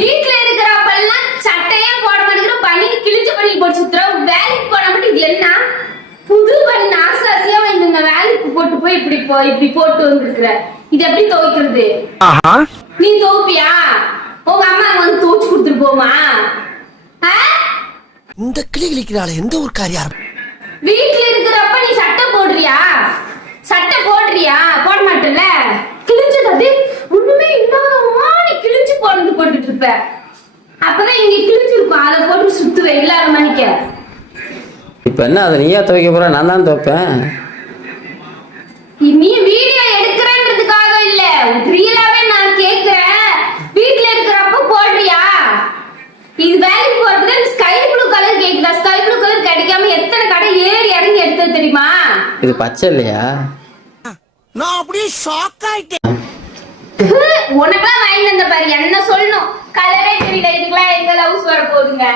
வீட்டுல இருக்கிறப்பெல்லாம் சட்டையே போட மாட்டேங்கிற, பண்ணி கிழிச்ச பண்ணி போட்டு சுத்துற. வேலைக்கு போட மட்டும் இது என்ன புது பண்ணி ஆசை ஆசையா இந்த வேலைக்கு போட்டு போய் இப்படி போட்டு வந்துருக்குற. இது எப்படி துவைக்கிறது? நீ துவைப்பியா? உங்க அம்மா வந்து துவைச்சு கொடுத்துட்டு போமா? இந்த கிளி கிளிக்கிறாள் எந்த ஒரு காரியம். வீட்டுல இருக்கிறப்ப நீ சட்டை போடுறியா? போட மாட்டல. கிழிச்சது அப்படியே ஒண்ணுமே இல்லாம நீ கிழிச்சு போட்டுட்டு இருப்ப. அப்பதான் இங்க கிழிச்சிருக்கும், அதை போட்டு சுத்துவேன் இல்லாத மணிக்க. இப்ப என்ன அதை நீயா துவைக்க போற? நான் தான் துவைப்பேன். நீ வீடியோ எடுக்கிறன்றதுக்காக இல்ல, ரியலாவே நான் கேக்குறேன். வீட்டுல இருக்கிறப்ப போடுறியா? இது வேலைக்கு போறது ஸ்கை ப்ளூ கலர் கேக்குதா? ஸ்கை ப்ளூ கலர் கிடைக்காம எத்தனை கடை ஏறி இறங்கி எடுத்தது தெரியுமா? இது பச்சை இல்லையா? நான் அப்படியே ஷாக் ஆயிட்டேன். உனக்கெல்லாம் வாங்கி வந்த பாரு, என்ன சொல்லணும்? கலரே தெரியல, இதுக்கெல்லாம் எங்க லவ்ஸ் வர போகுதுங்க.